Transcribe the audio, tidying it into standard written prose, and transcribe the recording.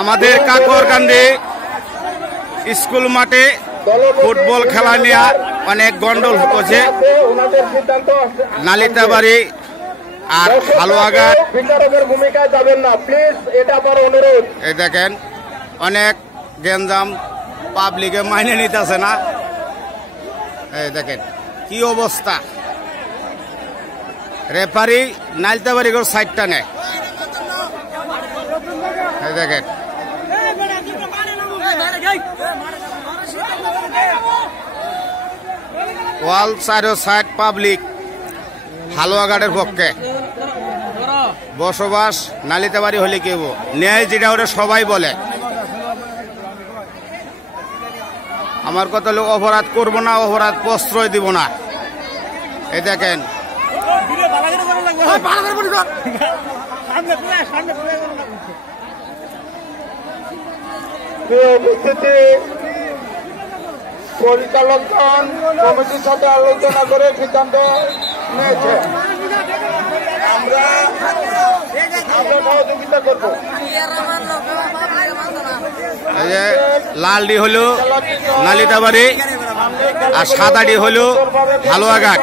আমাদের কাকরকান্দি স্কুল মাঠে ফুটবল খেলা নিয়ে অনেক গন্ডল হচ্ছে। নালিতাবাড়ি আর হালুয়াঘাট এই দেখেন অনেক গেঞ্জাম, পাবলিকে মাইনে নিতেছে না। এই দেখেন কি অবস্থা, রেফারি নালিতাবাড়ি করে সাইডটা নেয়। এই দেখেন ওয়াল চারো সাইড পাবলিক হালুয়াঘাটের পক্ষে বসবাস। নালিতাবাড়ি হলে কেউ ন্যায় যেটা ওরা সবাই বলে। আমার কথা লোক অপরাধ করব না, অপরাধ প্রশ্রয় দিব না। এই দেখেন পরিচালকগণ কমিটির সাথে আলোচনা করে সিদ্ধান্ত নিয়েছে। আমরা সহযোগিতা করব। এই যে লালডি হলো নালিতাবাড়ি আর সাদাডি হলো হালুয়াঘাট।